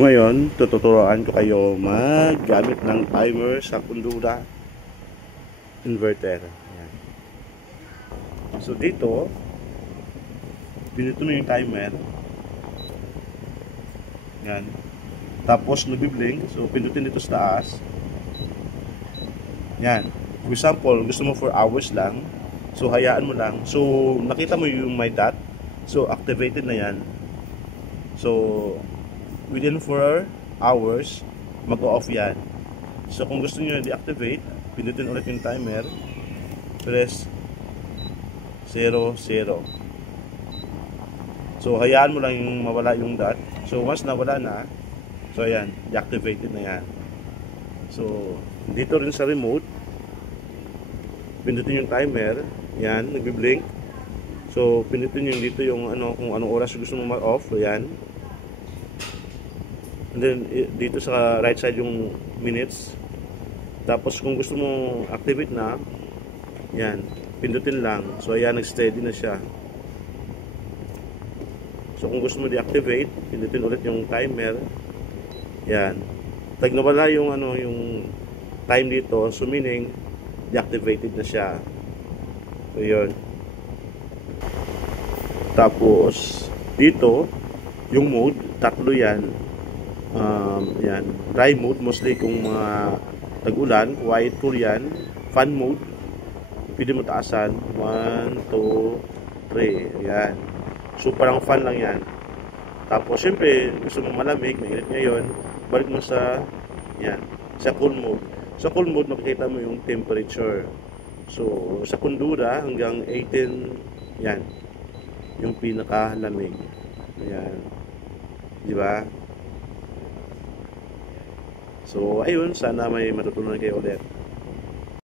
Ngayon, tututuruan ko kayo maggamit ng timer sa Kundura inverter. Ayan. So dito, pinito mo yung timer. Yan. Tapos nagbi-blink. So pindutin dito sa taas. Yan. For example, gusto mo 4 hours lang. So hayaan mo lang. So nakita mo yung my dot. So activated na yan. So within 4 hours, mag-off yan. So kung gusto nyo i-deactivate, pindutin ulit yung timer. Press 0, 0. So hayaan mo lang yung mawala yung dot. So once nawala na, so ayan, deactivated na yan. So dito rin sa remote, pindutin yung timer. Yan, nagbi-blink. So pindutin yung dito yung ano, kung anong oras gusto mo mag-off. Ayan. And then dito sa right side yung minutes. Tapos kung gusto mo activate na, yan, pindutin lang. So ayan, nag-steady na siya. So kung gusto mo deactivate, pindutin ulit yung timer. Yan. Pag nawala yung ano, yung time dito, so meaning deactivated na siya. So yun. Tapos dito yung mode, tatlo yan. Yan, dry mode mostly kung mga tag-ulan, quiet Korean, fun mode, pwede mo taasan 1, 2, 3, yan. So parang fun lang yan. Tapos syempre gusto mo malamig, mainit ngayon, balik mo sa yan, sa cool mode. Sa cool mode makikita mo yung temperature. So sa Kundura hanggang 18 yan, yung pinakalamig. Yan, di ba? So ayun, sana may matutunan kayo ulit.